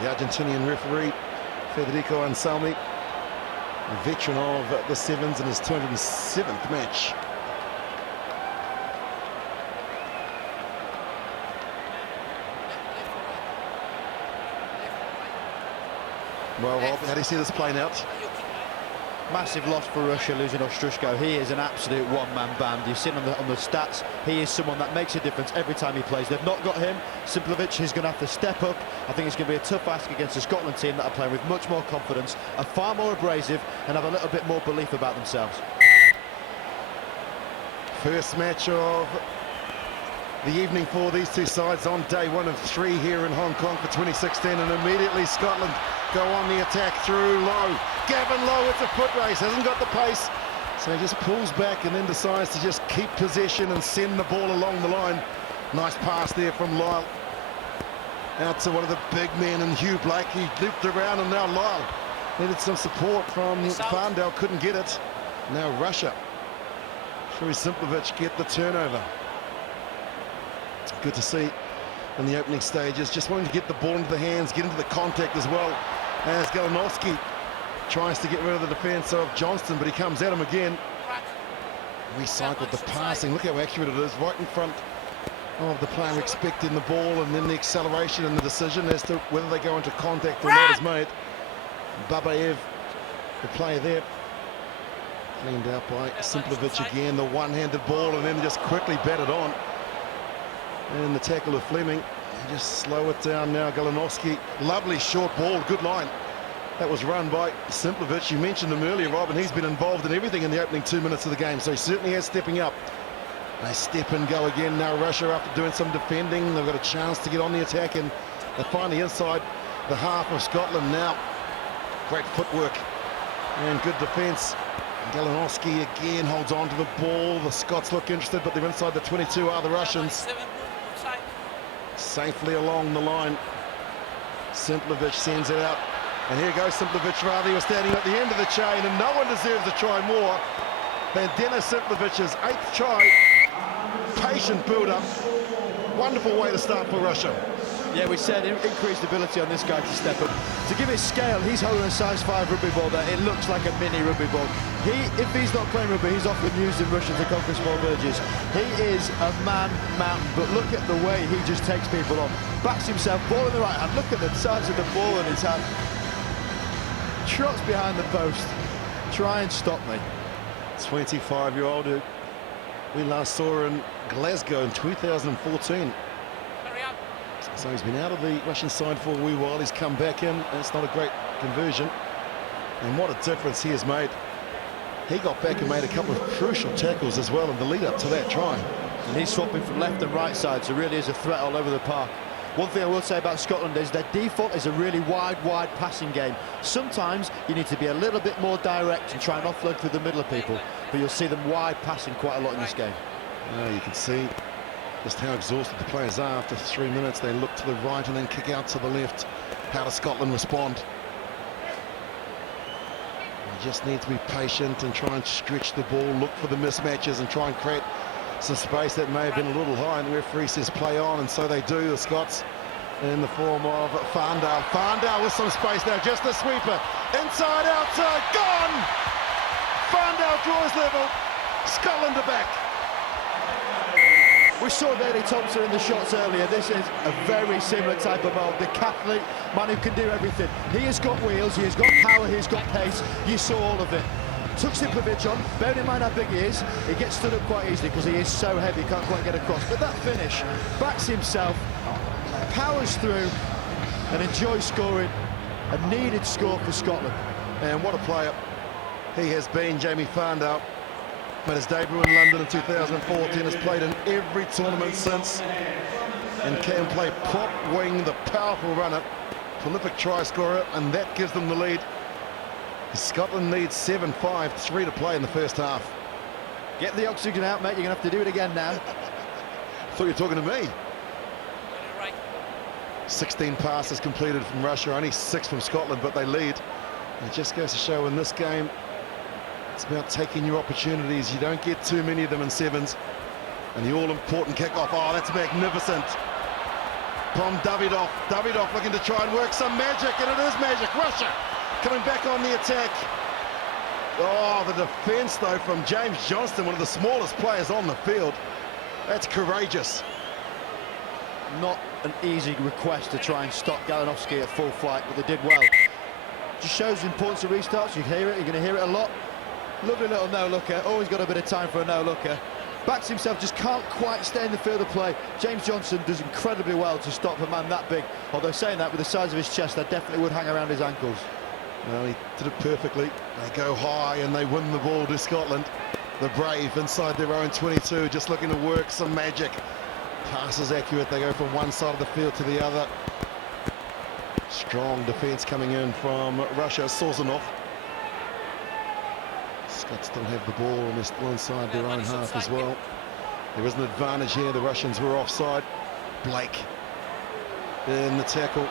The Argentinian referee, Federico Anselmi, a veteran of the Sevens in his 207th match. Well, Rob, how do you see this playing out? Massive loss for Russia losing Ostrushko. He is an absolute one-man band. You've seen on the stats, he is someone that makes a difference every time he plays. They've not got him. Simplevich is going to have to step up. I think it's going to be a tough ask against a Scotland team that are playing with much more confidence, are far more abrasive, and have a little bit more belief about themselves. First match of the evening for these two sides on day 1 of 3 here in Hong Kong for 2016, and immediately Scotland go on the attack through Lowe. Gavin Lowe, it's a foot race, hasn't got the pace, so he just pulls back and then decides to just keep possession and send the ball along the line. Nice pass there from Lyle out to one of the big men in Hugh Blake. He looped around, and now Lyle needed some support from Farndale, couldn't get it. Now Russia through Simplevich get the turnover. Good to see in the opening stages, just wanting to get the ball into the hands, get into the contact as well, as Galanowski tries to get rid of the defence of Johnston, but he comes at him again. Recycled the passing, look how accurate it is, right in front of the player expecting the ball, and then the acceleration and the decision as to whether they go into contact or not is made. Babayev, the player there, cleaned out by Simplevich again, the one-handed ball, and then just quickly batted on. And the tackle of Fleming, just slow it down now. Galanowski, lovely short ball, good line. That was run by Simplevich. You mentioned him earlier, Rob, and he's been involved in everything in the opening 2 minutes of the game, so he certainly is stepping up. They step and go again now. Russia, after doing some defending, they've got a chance to get on the attack, and they're finally inside the half of Scotland now. Great footwork and good defence. Galanowski again holds on to the ball. The Scots look interested, but they're inside the 22 are the Russians. Safely along the line. Simplevich sends it out. And here goes Simplevich, rather. He was standing at the end of the chain, and no one deserves to try more than Denis Simplevich's 8th try. Patient build-up. Wonderful way to start for Russia. Yeah, we said increased ability on this guy to step up. To give it scale, he's holding a size 5 rugby ball there. It looks like a mini rugby ball. If he's not playing rugby, he's often used in Russia to conquer small villages. He is a man mountain, but look at the way he just takes people on. Backs himself, ball in the right hand. Look at the size of the ball in his hand. Trots behind the post. Try and stop me. 25-year-old who we last saw in Glasgow in 2014. So he's been out of the Russian side for a wee while. He's come back in, and it's not a great conversion. And what a difference he has made. He got back and made a couple of crucial tackles as well in the lead-up to that try. And he's swapping from left and right side, so really is a threat all over the park. One thing I will say about Scotland is their default is a really wide passing game. Sometimes you need to be a little bit more direct and try and offload through the middle of people, but you'll see them wide passing quite a lot in this game. You can see just how exhausted the players are. After 3 minutes, they look to the right and then kick out to the left. How does Scotland respond? You just need to be patient and try and stretch the ball, look for the mismatches and try and create some space that may have been a little high, and the referee says play on, and so they do, the Scots, in the form of Farndale. Farndale with some space now, just a sweeper. Inside, outside, gone! Farndale draws level. Scotland are back. We saw Daley Thompson in the shots earlier. This is a very similar type of mold. The athlete, man who can do everything. He has got wheels, he has got power, he's got pace. You saw all of it. Took Simplevich on, bearing in mind how big he is, he gets stood up quite easily because he is so heavy, can't quite get across. But that finish, backs himself, powers through, and enjoys scoring. A needed score for Scotland. And what a player he has been, Jamie Farndale. Made his debut in London in 2014, has played in every tournament since, and can play prop wing, the powerful runner, prolific try scorer, and that gives them the lead. Scotland needs 7-5, 3 to play in the first half. Get the oxygen out, mate, you're going to have to do it again now. I thought you were talking to me. 16 passes completed from Russia, only 6 from Scotland, but they lead. And it just goes to show in this game, it's about taking your opportunities. You don't get too many of them in sevens. And the all-important kick-off, oh, that's magnificent. from Davidov. Davidov looking to try and work some magic, and it is magic. Russia coming back on the attack. Oh, the defense, though, from James Johnston, one of the smallest players on the field. That's courageous. Not an easy request to try and stop Galanovsky at full flight, but they did well. Just shows the importance of restarts. You hear it, you're going to hear it a lot. Lovely little no-looker, always got a bit of time for a no-looker. Backs himself, just can't quite stay in the field of play. James Johnston does incredibly well to stop a man that big. Although saying that, with the size of his chest, I definitely would hang around his ankles. Well, he did it perfectly. They go high and they win the ball to Scotland. The Brave inside their own 22, just looking to work some magic. Pass is accurate, they go from one side of the field to the other. Strong defence coming in from Russia. Sozanov. Scots still have the ball and they're still inside their own half as well. There is an advantage here, the Russians were offside. Blake in the tackle,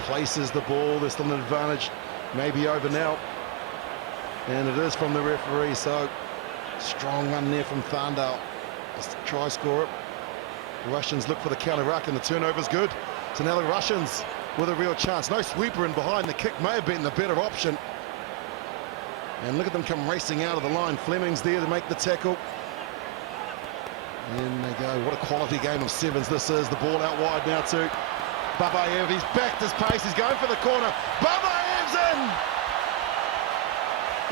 places the ball, there's still an advantage. Maybe over now, and it is from the referee. So strong run there from Thandal, just a try scorer. The Russians look for the counter ruck and the turnover's good. So now the Russians with a real chance. No sweeper in behind, the kick may have been the better option. And look at them come racing out of the line. Fleming's there to make the tackle. In they go. What a quality game of sevens this is. The ball out wide now to Babayev. He's backed his pace, he's going for the corner. Babayev's in!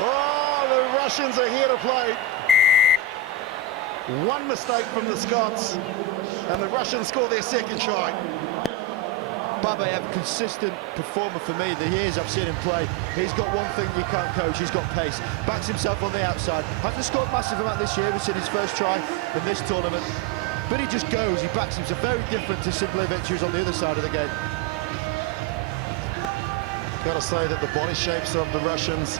Oh, the Russians are here to play. One mistake from the Scots, and the Russians score their second try. Babayev, consistent performer for me the years I've seen him play. He's got one thing you can't coach, he's got pace. Backs himself on the outside. Hasn't scored massive amount this year, we've seen his first try in this tournament. But he just goes, he backs himself. Very different to Simplevich, who's on the other side of the game. Got to say that the body shapes of the Russians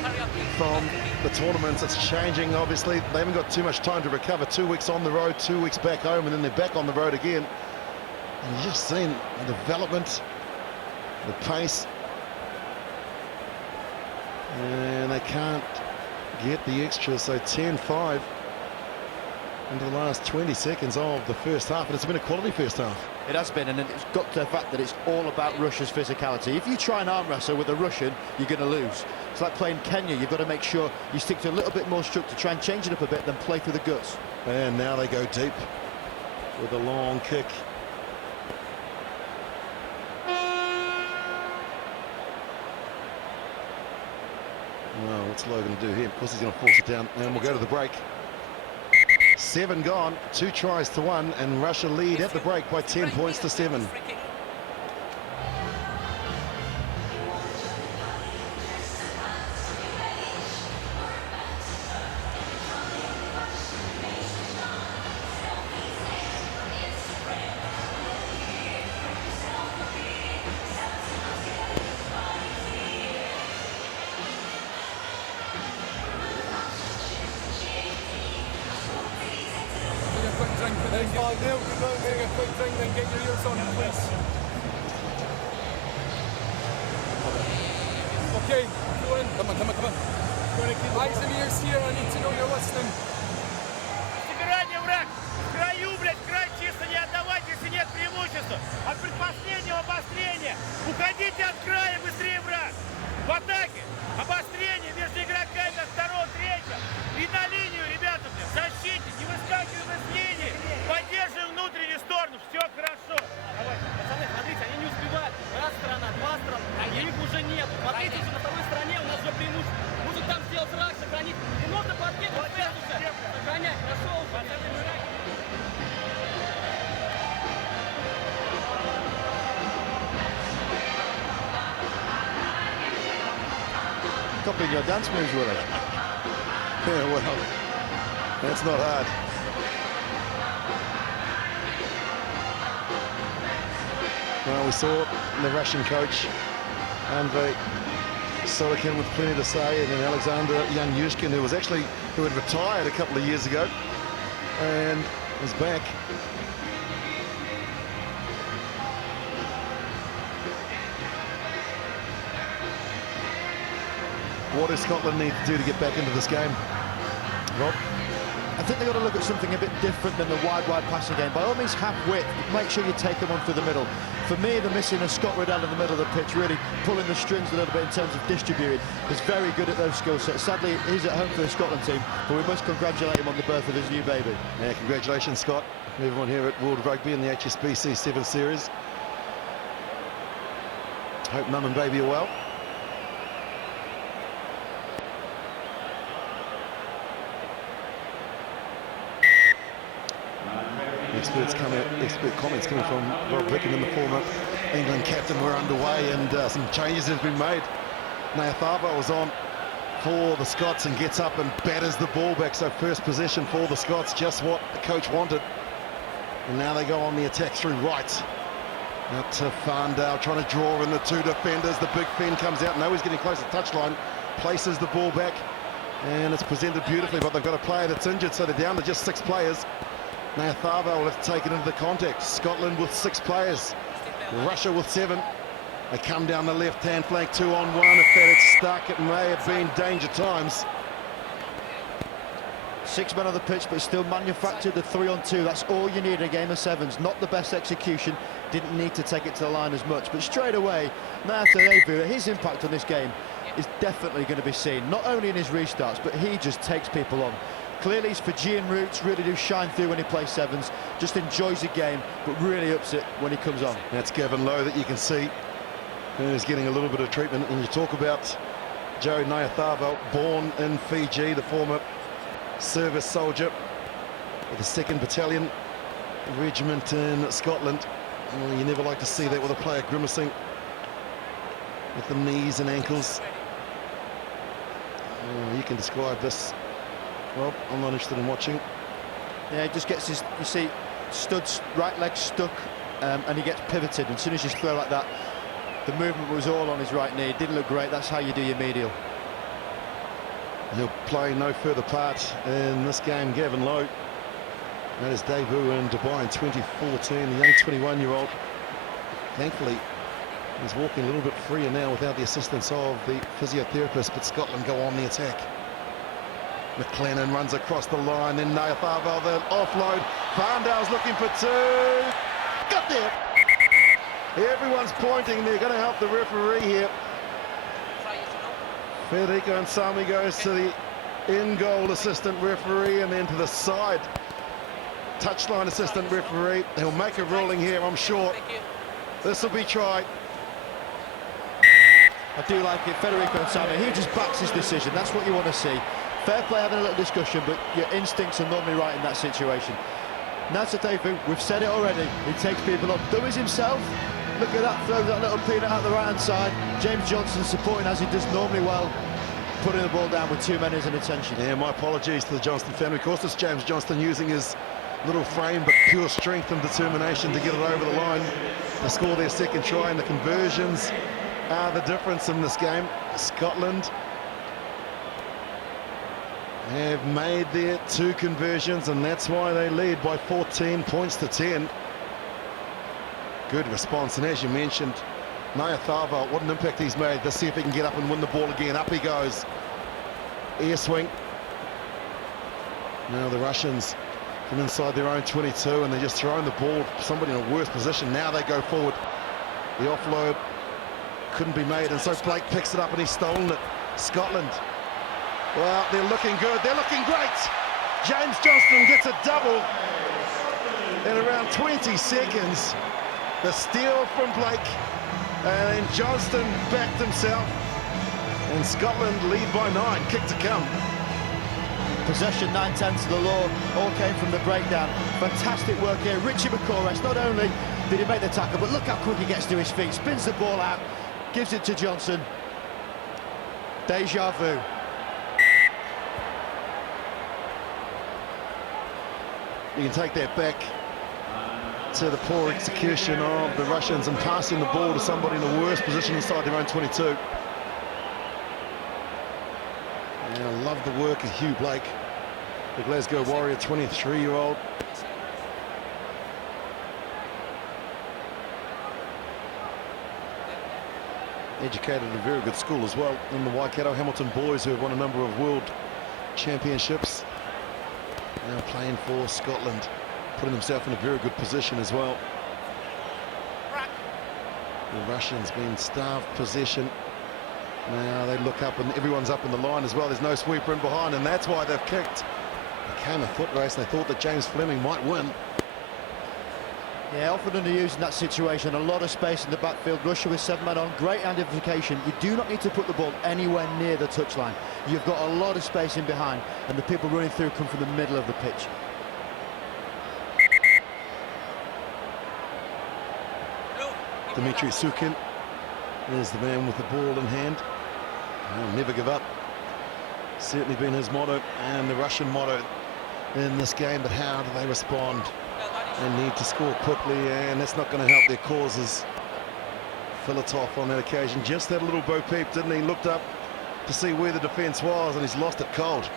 from the tournaments, it's changing, obviously. They haven't got too much time to recover. 2 weeks on the road, 2 weeks back home, and then they're back on the road again. And you've just seen the development, the pace. And they can't get the extra, so 10-5 into the last 20 seconds of the first half, and it's been a quality first half. It has been, and it's got to the fact that it's all about Russia's physicality. If you try and arm wrestle with a Russian, you're going to lose. It's like playing Kenya. You've got to make sure you stick to a little bit more structure, try and change it up a bit, then play through the guts. And now they go deep with a long kick. Well, what's Logan do here? Of course he's going to force it down, and we'll go to the break. 7 gone, 2 tries to 1, and Russia lead at the break by 10 points to 7. Okay, go in. Come on. Eyes and ears here, I need to know you're listening. Собирание, враг! В краю, блядь, край чисто не отдавайте, если нет преимущества. От предпоследнего обострения. Уходите от края, быстрее, враг! В атаке! Обострение между игроками от второго, третьего. И на линию, ребята, блядь, защите, не выскакиваем из линии. Поддерживаем внутреннюю сторону, все хорошо. Давайте, пацаны, смотрите, они не успевают. Раз сторона, два сторона, а их уже нет. Смотрите, уже на второй стороне у нас уже преимущество. Нужно там сделать рак, сохранить. Не нужно подкидывать вверх уже. Сохранять, хорошо уже. Copying your dance moves, Willie. Yeah, well, that's not hard. Well, we saw the Russian coach, Andrei Sorokin, with plenty to say, and then Alexander Yanyushkin, who had retired a couple of years ago and is back. What does Scotland need to do to get back into this game, Rob? I think they've got to look at something a bit different than the wide passing game. By all means, have width. Make sure you take them on through the middle. For me, they're missing a Scott Riddell in the middle of the pitch, really pulling the strings a little bit in terms of distributing. He's very good at those skill sets. Sadly, he's at home for the Scotland team, but we must congratulate him on the birth of his new baby. Yeah, congratulations, Scott. Everyone here at World Rugby in the HSBC 7 Series. Hope mum and baby are well. Expert comments coming from Rob Wickham, in the former England captain, were underway, and some changes have been made. Nayathaba was on for the Scots and gets up and batters the ball back. So first possession for the Scots, just what the coach wanted. And now they go on the attack through right. Out to Farndale, trying to draw in the two defenders. The big Fenn comes out, now he's getting close to touchline, places the ball back, and it's presented beautifully, but they've got a player that's injured, so they're down to just 6 players. Nayathaba will have to take it into the contact. Scotland with 6 players, Russia with 7. They come down the left-hand flank, 2-on-1. If that had stuck, it may have been danger times. 6 men on the pitch, but still manufactured the 3-on-2. That's all you need in a game of sevens. Not the best execution, didn't need to take it to the line as much, but straight away, Nayathaba, his impact on this game is definitely going to be seen, not only in his restarts, but he just takes people on. Clearly his Fijian roots really do shine through when he plays sevens, just enjoys the game, but really ups it when he comes on. That's Gavin Lowe that you can see, and he's getting a little bit of treatment. And you talk about Joe Nayathaba, born in Fiji, the former service soldier with the 2nd Battalion Regiment in Scotland. Well, you never like to see that with a player grimacing with the knees and ankles. You can describe this. Well, I'm not interested in watching. Yeah, he just gets his, you see, studs, right leg stuck, and he gets pivoted. And as soon as you throw like that, the movement was all on his right knee. It didn't look great. That's how you do your medial. He'll play no further part in this game, Gavin Lowe. Made his debut in Dubai in 2014, the young 21-year-old. Thankfully, he's walking a little bit freer now without the assistance of the physiotherapist, but Scotland go on the attack. McLennan runs across the line, then Nayathaba, the offload. Farndale's looking for 2. Got there! Everyone's pointing, they're going to help the referee here. Federico Nsami goes to the in-goal assistant referee and then to the side touchline assistant referee. He'll make a ruling here, I'm sure. This will be tried. I do like it, Federico Nsami, he just backs his decision. That's what you want to see. Fair play having a little discussion, but your instincts are normally right in that situation. Nayathaba, we've said it already, he takes people on. Dummies himself, look at that, throws that little peanut out the right-hand side. James Johnson supporting as he does normally well, putting the ball down with 2 men as an attention. Yeah, my apologies to the Johnston family. Of course, it's James Johnston using his little frame, but pure strength and determination to get it over the line to score their 2nd try, and the conversions are the difference in this game. Scotland have made their 2 conversions, and that's why they lead by 14 points to 10. Good response, and as you mentioned, Nayathaba, what an impact he's made. Let's see if he can get up and win the ball again. Up he goes. Air swing. Now the Russians from inside their own 22, and they're just throwing the ball, somebody in a worse position. Now they go forward. The offload couldn't be made, and so Blake picks it up and he's stolen it. Scotland, well, they're looking good, they're looking great. James Johnston gets a double in around 20 seconds. The steal from Blake, and then Johnston backed himself, and Scotland lead by 9, kick to come. Possession 9/10 to the law, all came from the breakdown. Fantastic work here. Richie McCorrest, not only did he make the tackle, but look how quick he gets to his feet, spins the ball out, gives it to Johnson. Deja vu. You can take that back to the poor execution of the Russians and passing the ball to somebody in a worse position inside their own 22. And I love the work of Hugh Blake, the Glasgow Warrior, 23-year-old. Educated at a very good school as well in the Waikato Hamilton boys, who have won a number of world championships. Now playing for Scotland, putting himself in a very good position as well. The Russians been starved possession. Now they look up and everyone's up in the line as well. There's no sweeper in behind, and that's why they've kicked. It became a foot race. They thought that James Fleming might win. Yeah, often underused in that situation. A lot of space in the backfield. Russia with 7 men on. Great identification. You do not need to put the ball anywhere near the touchline. You've got a lot of space in behind, and the people running through come from the middle of the pitch. Dmitry Sukin is the man with the ball in hand. I'll never give up. Certainly been his motto and the Russian motto in this game, but how do they respond? They need to score quickly, and that's not going to help their causes. Filatov on that occasion just had a little bo peep, didn't he? Looked up to see where the defence was, and he's lost it cold.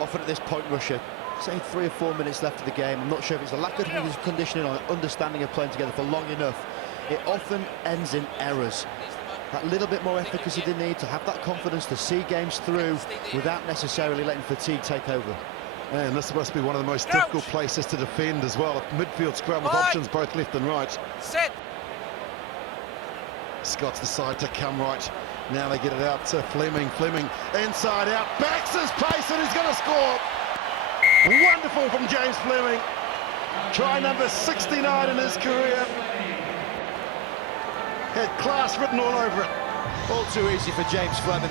Often at this point, Russia, say 3 or 4 minutes left of the game. I'm not sure if it's a lack of conditioning or understanding of playing together for long enough. It often ends in errors. That little bit more efficacy they need to have that confidence to see games through without necessarily letting fatigue take over. And this must be one of the most difficult places to defend as well. A midfield scrum with options both left and right. Set. Scots decide to come right. Now they get it out to Fleming. Fleming inside out, backs his pace, and he's going to score. Wonderful from James Fleming. Try number 69 in his career. Had class written all over it. All too easy for James Fleming.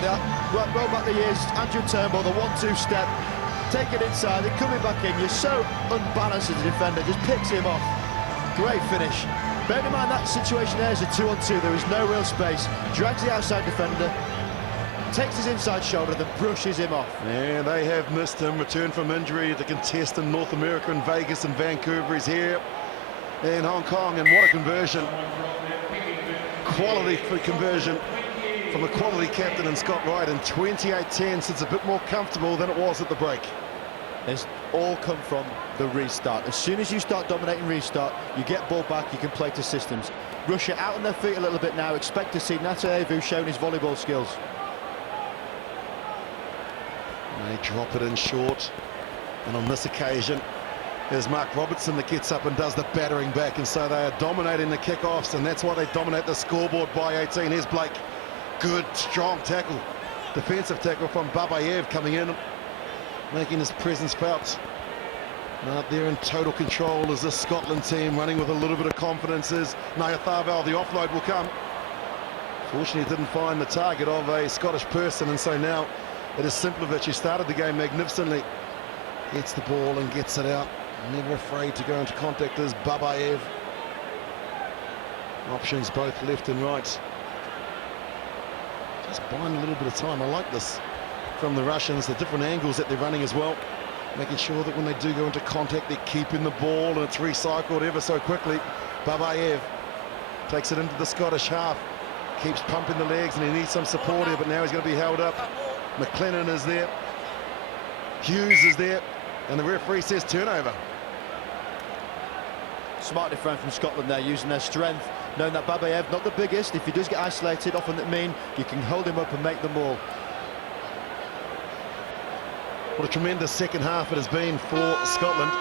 Roll back the years, Andrew Turnbull, the 1-2 step. Take it inside, they're coming back in. You're so unbalanced as a defender, just picks him off. Great finish. Bear in mind that situation there is a 2-on-2. There is no real space. Drags the outside defender, takes his inside shoulder, then brushes him off. Yeah, they have missed him. Returned from injury to contest in North America, in Vegas and Vancouver. He's here in Hong Kong, and what a conversion. Quality for conversion from a quality captain in Scott Wright in 28-10, so it's a bit more comfortable than it was at the break. It's all come from the restart. As soon as you start dominating restart, you get ball back, you can play to systems. Russia out on their feet a little bit now. Expect to see Nataevu showing his volleyball skills. They drop it in short, and on this occasion there's Mark Robertson that gets up and does the battering back, and so they are dominating the kickoffs, and that's why they dominate the scoreboard by 18. Here's Blake. Good, strong tackle. Defensive tackle from Babayev coming in, making his presence felt. Out there in total control is this Scotland team, running with a little bit of confidence. Is Nayathaval, the offload will come. Fortunately, didn't find the target of a Scottish person, and so now it is Simplevich, who started the game magnificently. Gets the ball and gets it out. Never afraid to go into contact is Babayev. Options both left and right. Just buying a little bit of time. I like this from the Russians, the different angles that they're running as well. Making sure that when they do go into contact, they're keeping the ball and it's recycled ever so quickly. Babayev takes it into the Scottish half. Keeps pumping the legs, and he needs some support here, but now he's going to be held up. McLennan is there. Hughes is there. And the referee says turnover. Smart defence from Scotland there, using their strength, knowing that Babayev, not the biggest, if he does get isolated, often that mean you can hold him up and make the maul. What a tremendous second half it has been for Scotland.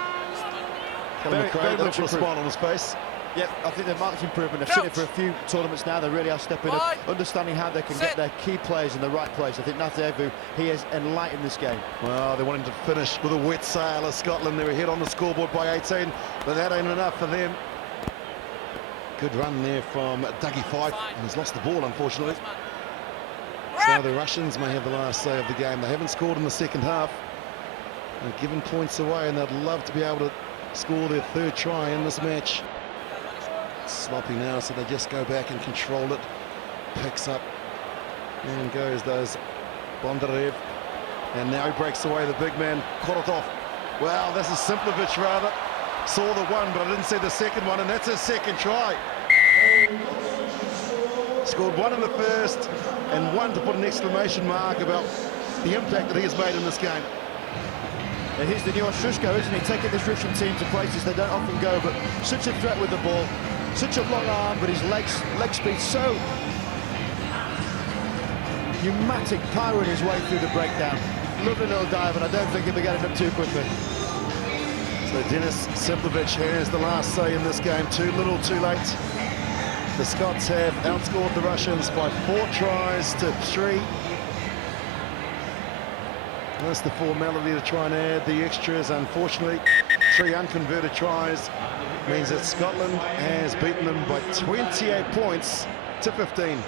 Callum McRae, that'll put a smile on his face. Yep, I think they're marked improvement. They've seen it for a few tournaments now. They really are stepping up, understanding how they can get their key players in the right place. I think Nataevu, he has enlightened this game. Well, they wanted to finish with a wet sail as Scotland. They were ahead on the scoreboard by 18, but that ain't enough for them. Good run there from Dougie Fife, and he's lost the ball, unfortunately. So the Russians may have the last say of the game. They haven't scored in the second half. They've given points away, and they'd love to be able to score their third try in this match. Sloppy now, so they just go back and control it. Picks up and goes those Bondarev, and now he breaks away the big man Korotov. Well, this is Simplevich rather. Saw the one, but I didn't see the second one, and that's his second try. Scored one in the first and one to put an exclamation mark about the impact that he has made in this game. And he's the new Ostrushko, isn't he? Taking this Russian team to places they don't often go, but such a threat with the ball. Such a long arm, but his leg speed so pneumatic, powering his way through the breakdown. Lovely little dive, and I don't think he'll be getting up too quickly. So Denis Simplevich has the last say in this game. Too little, too late. The Scots have outscored the Russians by 4 tries to 3. That's the formality to try and add the extras. Unfortunately, 3 unconverted tries means that Scotland has beaten them by 28 points to 15.